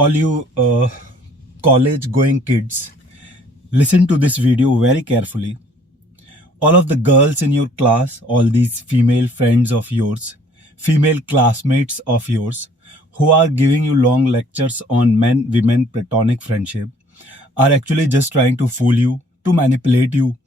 All you college going kids, listen to this video very carefully. All of the girls in your class, all these female friends of yours, female classmates of yours, who are giving you long lectures on men women platonic friendship, are actually just trying to fool you, to manipulate you,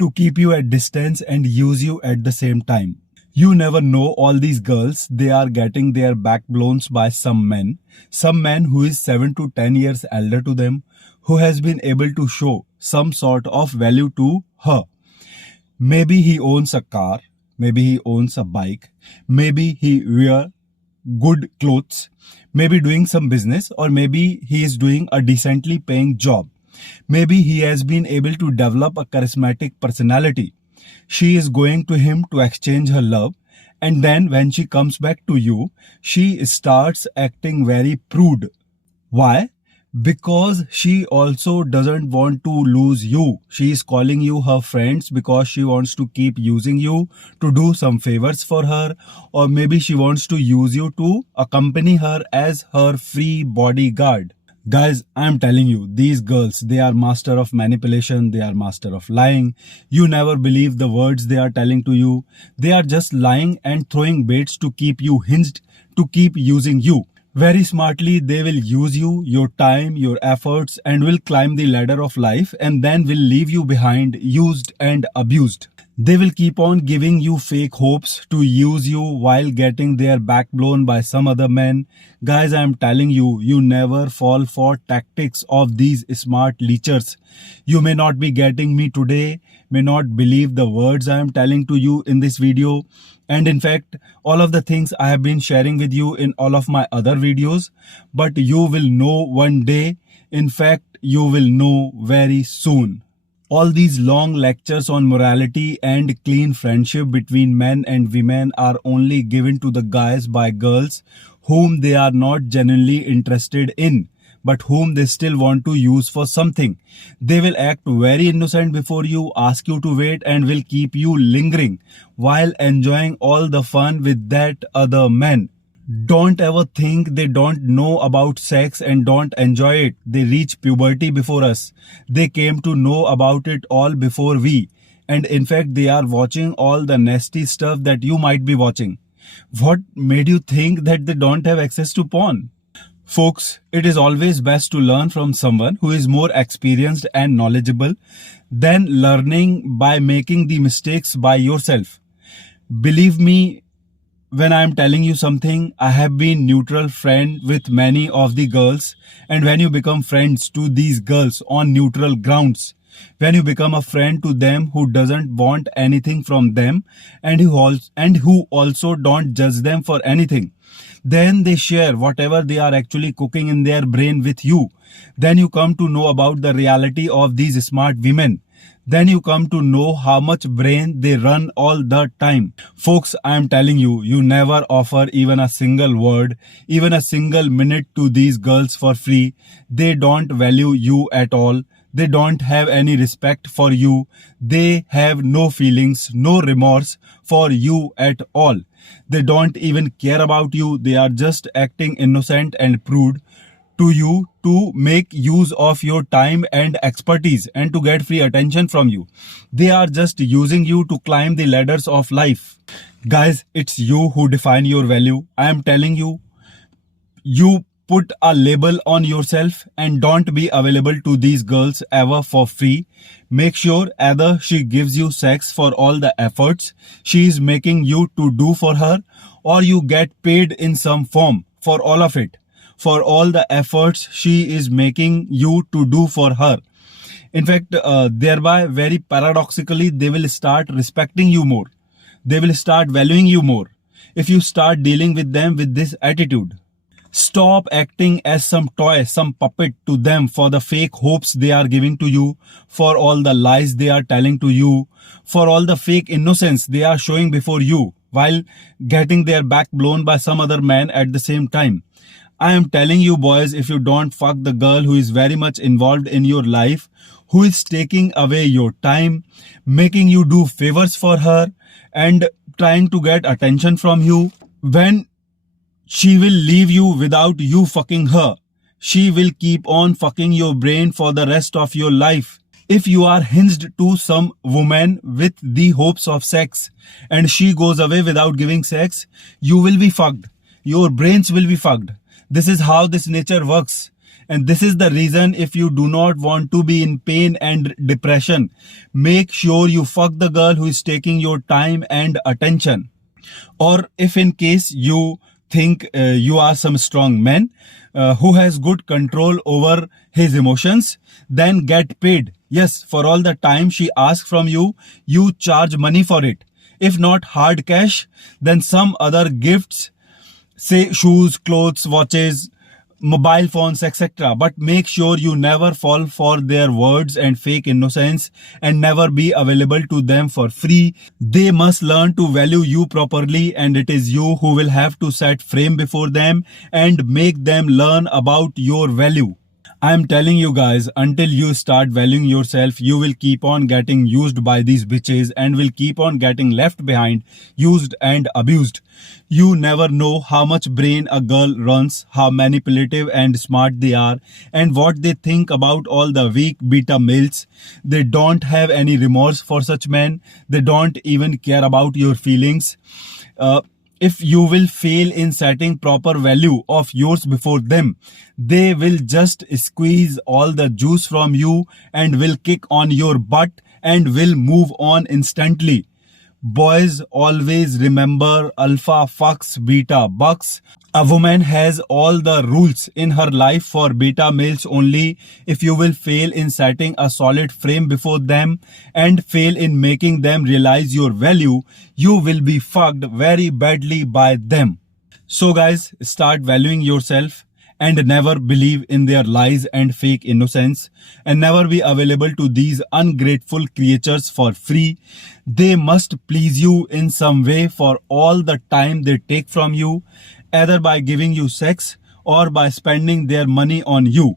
to keep you at distance and use you at the same time. You never know, all these girls, they are getting their back blown by some man who is 7 to 10 years elder to them, who has been able to show some sort of value to her. Maybe he owns a car, maybe he owns a bike, maybe he wear good clothes, maybe doing some business, or maybe he is doing a decently paying job. Maybe he has been able to develop a charismatic personality. She is going to him to exchange her love, and then when she comes back to you, she starts acting very prude. Why? Because she also doesn't want to lose you. She is calling you her friends because she wants to keep using you to do some favors for her, or maybe she wants to use you to accompany her as her free bodyguard. Guys, I am telling you, these girls, they are master of manipulation, they are master of lying. You never believe the words they are telling to you. They are just lying and throwing baits to keep you hinged, to keep using you. Very smartly, they will use you, your time, your efforts, and will climb the ladder of life, and then will leave you behind, used and abused. They will keep on giving you fake hopes to use you while getting their back blown by some other men. Guys, I am telling you, you never fall for tactics of these smart leechers. You may not be getting me today, may not believe the words I am telling to you in this video. And in fact, all of the things I have been sharing with you in all of my other videos. But you will know one day. In fact, you will know very soon. All these long lectures on morality and clean friendship between men and women are only given to the guys by girls whom they are not genuinely interested in, but whom they still want to use for something. They will act very innocent before you, ask you to wait, and will keep you lingering while enjoying all the fun with that other man. Don't ever think they don't know about sex and don't enjoy it. They reach puberty before us. They came to know about it all before we. And in fact, they are watching all the nasty stuff that you might be watching. What made you think that they don't have access to porn? Folks, it is always best to learn from someone who is more experienced and knowledgeable than learning by making the mistakes by yourself. Believe me, when I am telling you something, I have been neutral friend with many of the girls, and when you become friends to these girls on neutral grounds, when you become a friend to them who doesn't want anything from them and who also don't judge them for anything, then they share whatever they are actually cooking in their brain with you. Then you come to know about the reality of these smart women. Then you come to know how much brain they run all the time. Folks, I am telling you, you never offer even a single word, even a single minute to these girls for free. They don't value you at all. They don't have any respect for you. They have no feelings, no remorse for you at all. They don't even care about you. They are just acting innocent and prude to you to make use of your time and expertise and to get free attention from you. They are just using you to climb the ladders of life. Guys, it's you who define your value. I am telling you, you put a label on yourself and don't be available to these girls ever for free. Make sure either she gives you sex for all the efforts she is making you to do for her, or you get paid in some form for all of it, for all the efforts she is making you to do for her. In fact, thereby very paradoxically, they will start respecting you more. They will start valuing you more if you start dealing with them with this attitude. Stop acting as some toy, some puppet to them for the fake hopes they are giving to you, for all the lies they are telling to you, for all the fake innocence they are showing before you while getting their back blown by some other man at the same time. I am telling you boys, if you don't fuck the girl who is very much involved in your life, who is taking away your time, making you do favors for her and trying to get attention from you, when she will leave you without you fucking her, she will keep on fucking your brain for the rest of your life. If you are hinged to some woman with the hopes of sex and she goes away without giving sex, you will be fucked. Your brains will be fucked. This is how this nature works. And this is the reason, if you do not want to be in pain and depression, make sure you fuck the girl who is taking your time and attention. Or if in case you think you are some strong man who has good control over his emotions, then get paid. Yes, for all the time she asks from you, you charge money for it. If not hard cash, then some other gifts, say shoes, clothes, watches, mobile phones, etc. But make sure you never fall for their words and fake innocence, and never be available to them for free. They must learn to value you properly, and it is you who will have to set frame before them and make them learn about your value. I am telling you guys, until you start valuing yourself, you will keep on getting used by these bitches and will keep on getting left behind, used and abused. You never know how much brain a girl runs, how manipulative and smart they are, and what they think about all the weak beta males. They don't have any remorse for such men. They don't even care about your feelings. If you will fail in setting proper value of yours before them, they will just squeeze all the juice from you and will kick on your butt and will move on instantly. Boys, always remember, alpha fucks beta bucks. A woman has all the rules in her life for beta males only. If you will fail in setting a solid frame before them and fail in making them realize your value, you will be fucked very badly by them. So guys, start valuing yourself and never believe in their lies and fake innocence, and never be available to these ungrateful creatures for free. They must please you in some way for all the time they take from you, either by giving you sex or by spending their money on you.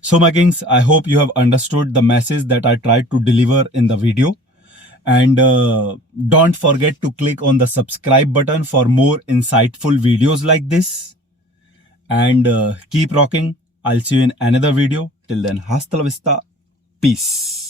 So my kings, I hope you have understood the message that I tried to deliver in the video. And don't forget to click on the subscribe button for more insightful videos like this. And keep rocking. I'll see you in another video. Till then, hasta la vista. Peace.